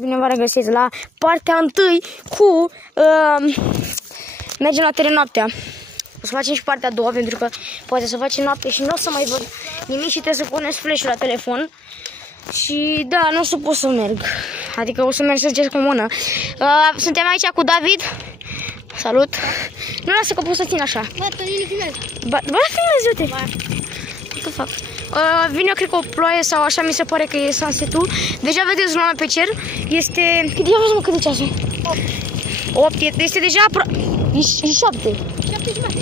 Bine vă regăsiți la partea 1 cu mergem la teren noaptea. O să facem și partea a doua pentru că poate să facem noapte și nu o să mai văd nimic și trebuie să puneți flash-ul la telefon. Și da, nu o să pot să merg. Adică o să merg să ziceți cu mână. Suntem aici cu David. Salut. Nu lasă că pot să țin așa. Bă, Tonini filmează. Bă, filmezi, uite. Ce să fac? Vine, cred că o ploaie sau așa mi se pare că e sunset-ul. Deja vedeți lumea pe cer. Este... Cât ia vezi, mă, cât e ceasul? 8. Este deja e 7. 7 jumate.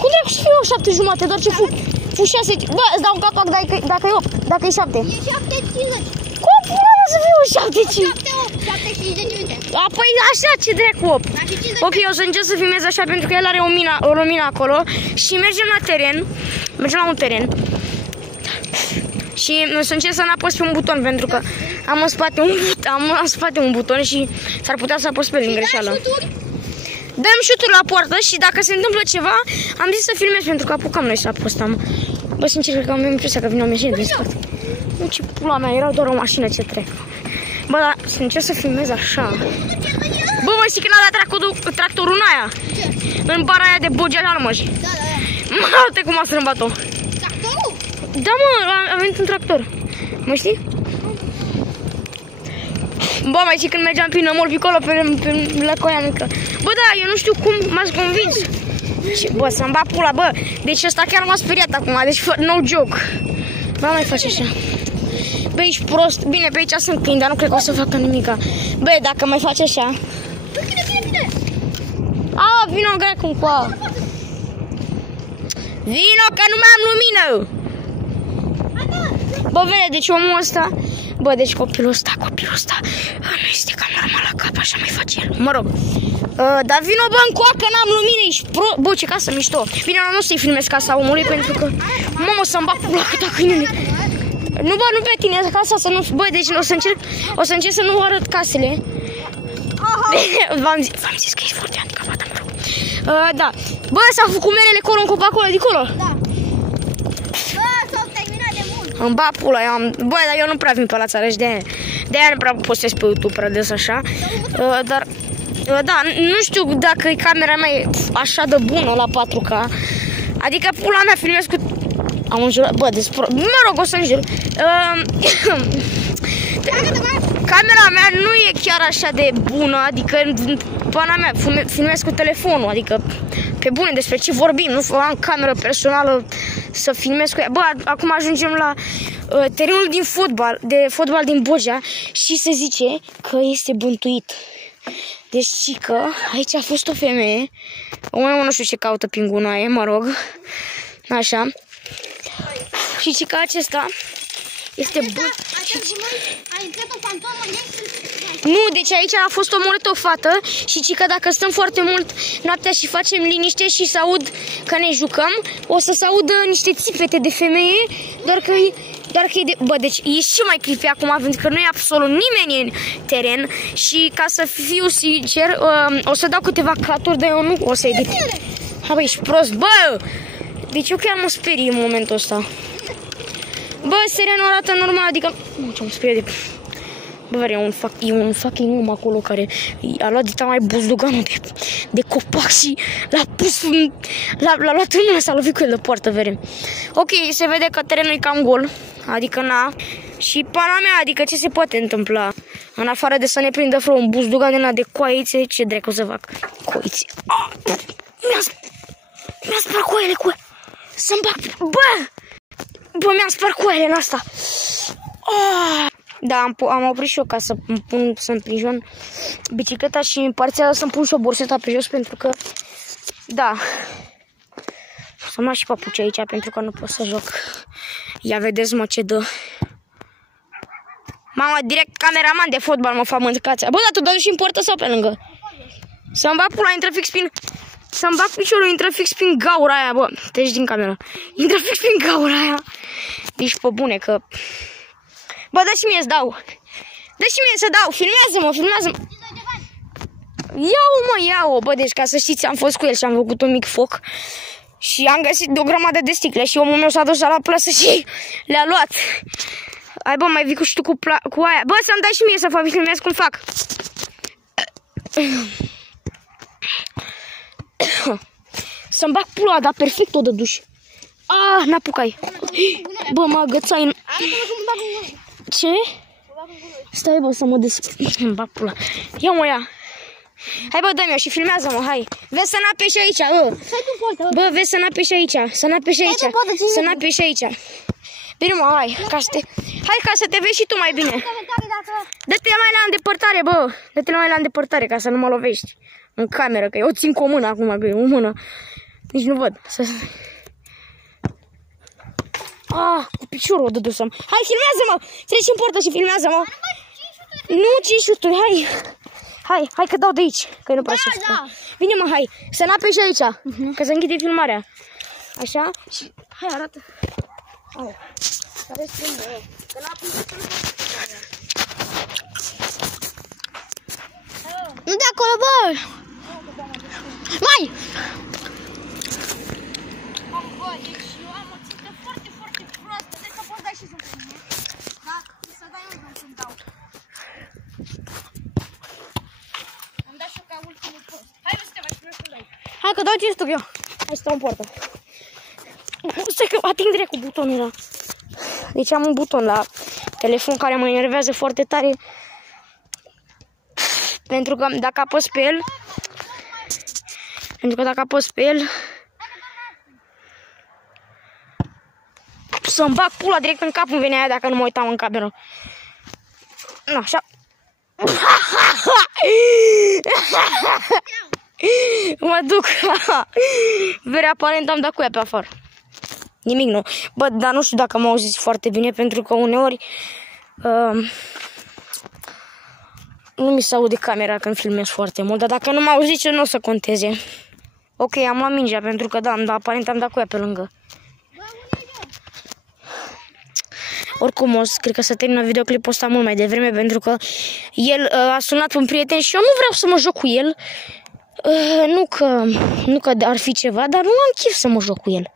Cum dracu să fie 7 jumate? Doar ce fu 6. Bă, îți dau un capac dacă e 8, dacă e 7. E 7:50. Cum poate să fie 7:50? 7:50 minute. Păi așa, ce dracu 8. Ok, o să încerc să filmez așa pentru că el are o lumină acolo. Și mergem la teren. Mergem la un teren. Și o să încerc să n-apăs pe un buton pentru că am în spate un buton și s-ar putea să apăs pe el în greșeală. Dăm șuturi la poartă și dacă se întâmplă ceva, am zis să filmez pentru că apucam noi să apostăm. Bă, sincer, cred că am impresia că vine o mașină din spate. Nu, ce pula mea, era doar o mașină ce trec. Bă, dar să încerc să filmez așa. Bă, mă, știi când a dat tractorul în aia? În bara aia de Bogea Armăș. Da. Mă, uite cum a strâmbat-o. Tractorul? Da, mă, a venit un tractor. Mă știi? Bă, mai știi când mergeam prin Nămol pe acolo, pe la coaia mică. Bă, da, eu nu știu cum m-ați convins. Bă, să-mi bat pula, bă. Deci ăsta chiar m-a speriat acum, deci no joke. Bă, mai faci așa. Bă, ești prost. Bine, pe aici sunt câini, dar nu cred că o să facă nimica. Bă, dacă mai faci așa. Bine. A, vino grecu cu aia. Vino, că nu mai am lumină. Bă, vede, deci omul ăsta. Bă, deci copilul ăsta nu este cam normal la cap, așa mai face el. Mă rog. Dar vino, bă, încoa, că n-am lumină, ești pro... Bă, ce casă mișto. Bine, nu o să-i filmez casa omului pentru că... Mamă, o să-mi bat pula câta câinele. Nu, bă, nu pe tine, casa să nu... Bă, deci o să încerc să nu arăt casele. V-am zis că ești foarte handicapată, mă rog. Da. Bă, s-au făcut merele acolo în copacul ăla de acolo. Da. Bă, s-au terminat de mult. Îmi bat pula, bă, dar eu nu prea vin pe la țară și de-aia nu prea postez pe YouTube prea des așa. Dar, da, nu știu dacă camera mea e așa de bună la 4K. Adică pula mea filmez cu... Am înjurat, bă, mă rog, o să înjur. Camera mea nu e chiar așa de bună, adică pana mea filmez cu telefonul, adică pe bune despre ce vorbim, nu am cameră personală să filmez cu ea. Bă, acum ajungem la terenul de fotbal din Bogea și se zice că este bântuit. Deci că aici a fost o femeie, nu știu ce caută pingunaie, mă rog, așa. Și că acesta este bun. A intrat o fantomă Nu, deci aici a fost omorâtă o fată și că dacă stăm foarte mult noaptea și facem liniște și se aud că ne jucăm, o să se audă niște țipete de femeie, doar că e de... Bă, deci e și mai creepy acum, pentru că nu e absolut nimeni în teren și ca să fiu sincer, o să dau câteva caturi, dar eu nu o să edit. Ha, bă, ești prost, bă! Deci eu chiar mă sperii în momentul ăsta. Bă, serenul arată normal, adică... Ce mă sperie de... Bă, e un fucking om acolo care a luat dita mai buzduganul de copac și l-a pus l-a luat în mână, s-a lovit cu el de poartă, vere. Ok, se vede că terenul e cam gol, adică na. Și pana mea, adică ce se poate întâmpla? În afară de să ne prindă vreo un buzdugan de la de coaițe, ce dracu să fac? Coaițe. Mi-a spart coaiele cu el. Să-mi bag... Bă, mi-am spart coaiele în asta. Da, am oprit și eu ca să-mi prinjon bicicleta și în partea să-mi pun și o borseta pe jos pentru că, da, să-mi las și papuci aici pentru că nu pot să joc. Ia vedeți, mă, ce dă. Mama, direct cameraman de fotbal mă fac mâncația. Bă, dar tu dă și în poartă sau pe lângă? Să-mi bag pula, intră fix prin... Să-mi bag piciorul, intră fix prin gaura aia, bă. Treci din cameră. Intră fix prin gaura aia. Deci, pe bune, că... Bă, dă și mie să dau. Dă și mie să dau. Filmează-mă, filmează-mă. Ia-o, bă, deci ca să știți, am fost cu el și am făcut un mic foc. Și am găsit o grămadă de sticle și omul meu s-a dus la plasă și le-a luat. Hai bă, mai vii cu și tu cu aia. Bă, să-mi dai și mie să fac, filmez cum fac. Să-mi bag pula, dar perfect o dăduși. Ah, n-apucai. Bă, mă agățai în... Ce? Stai bă să mă îmi bag pula. Ia mă, ia. Hai bă, dă-mi-o și filmează-mă, hai. Vezi să n-apeși aici, bă. Bă, vezi să n-apeși aici. Să n-apeși aici. Să n-apeși aici. Bine mă, hai. Hai ca să te vezi și tu mai bine. Dă-te mai la îndepărtare, bă. Dă-te mai la îndepărtare ca să nu mă lovești în cameră, că eu țin cu o mână acum, că e o mână. Nici nu văd. Ah, cu piciorul o dădusăm. Hai, filmează-mă! Treci în portă și filmează-mă! Nu, 5 hai! Hai că dau de aici, că nu prea știu. Vine mă, hai, să n-apeși aici, că se închide filmarea. Așa, și hai, arată. Hai, care strâmbă, că n-apeși. Nu de acolo, bă! Mai! Bă, deci eu am o țită foarte, foarte proastă. Deci să poți da și sunt mine. Da? Să dai unde îmi dau. Am dat și eu ca ultimul post. Hai să te mai spune cum dai. Hai că dau 500 eu. Hai să stau în poartă. Stai că ating direct cu butonul ăla. Deci am un buton la telefon care mă enervează foarte tare. Pentru că dacă apăs pe el, să-mi bag pula direct în cap, îmi venea aia dacă nu mă uitam în cameră. Na, așa. Mă duc. Very aparent am dat cu ea pe afară. Nimic nu. Bă, dar nu știu dacă mă auziți foarte bine, pentru că uneori nu mi se aude camera când filmez foarte mult, dar dacă nu mă auziți, nu o să conteze. Ok, am luat mingea, pentru că da, aparent am dat cu ea pe lângă. Oricum, cred că să termină videoclipul ăsta mult mai devreme, pentru că el a sunat un prieten și eu nu vreau să mă joc cu el. Nu că ar fi ceva, dar nu am chef să mă joc cu el.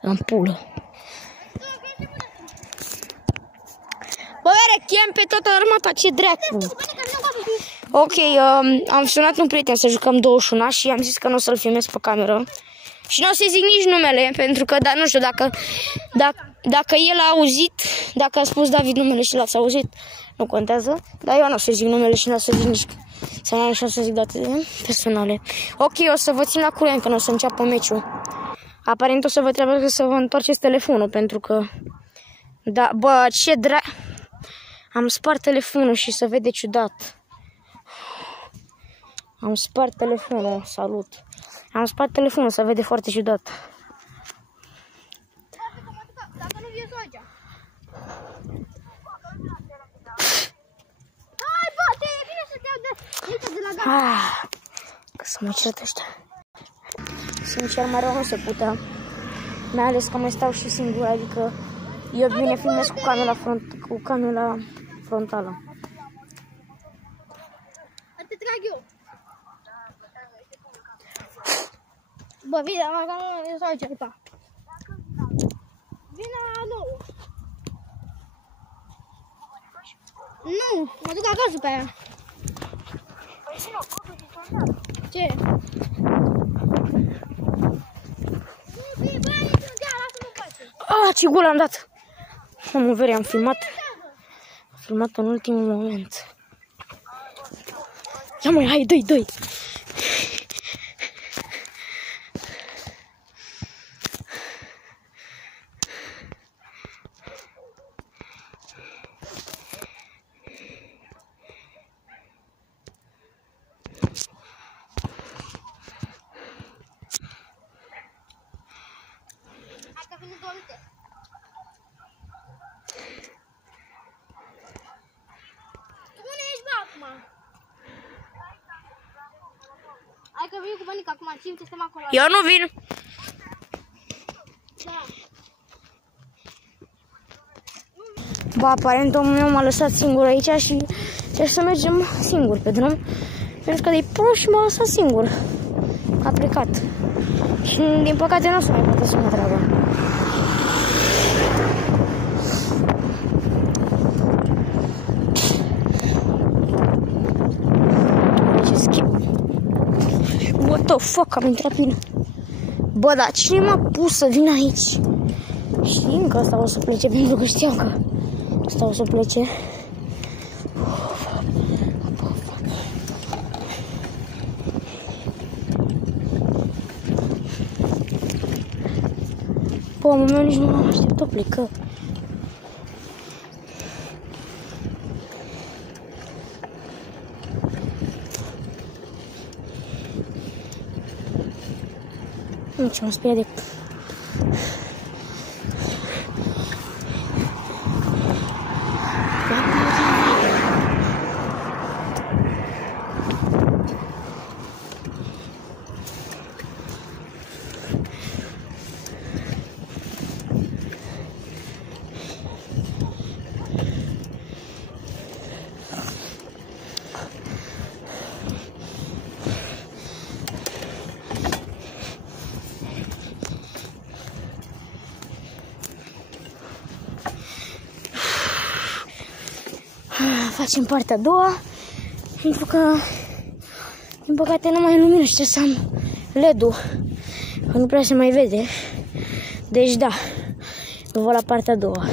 În pulă. Bă, are chem pe toată armata, ce dracu. Ok, am sunat un prieten să jucăm 21 și am zis că nu o să-l filmez pe cameră. Și nu o să-i zic nici numele, pentru că, dar nu știu, dacă el a auzit, dacă a spus David numele și l-ați auzit, nu contează. Dar eu nu o să zic numele și nu o să zic nici, să zic date personale. Ok, o să vă țin la curent când o să înceapă meciul. Aparent o să vă trebuie să vă întoarceți telefonul, pentru că, da, bă, ce am spart telefonul și se vede ciudat. Am spart telefonul, salut. Am spart telefonul, se vede foarte ciudat. Dacă nu vii aici. Hai, bă, e bine să te iau de la gata. Că să mă cert ăștia. Sincer, mai rău nu se putea. Mai ales că mai stau și singur, adică eu bine filmez cu camera frontală. Te trag eu. Bă, vine, mă, că nu s-au aici, pa. Vine la nouă. Nu, mă duc acasă pe aia. Ce? Ce gol am dat! Am vere, am filmat. Am filmat în ultimul moment. Ia măi, hai, dă-i! Hai că vin cu bănic acum, simte, stăm acolo. Eu nu vin. Da. Ba, aparent domnul meu m-a lăsat singur aici și trebuie să mergem singur pe drum. Pentru că de prost și m-a lăsat singur. A plecat. Și din păcate nu o să mai poate să mă tragă. What the fuck, am intrat prin... Bă, dar cine m-a pus să vin aici? Știind că ăsta o să plece, pentru că știam că ăsta o să plece. Pomul meu nici nu m-am așteptat, plecă. Nu ce mă sperie de... Facem partea a doua, pentru că, din păcate, nu mai e lumină și trebuie să am LED-ul, că nu prea se mai vede. Deci, da, vă la partea a doua.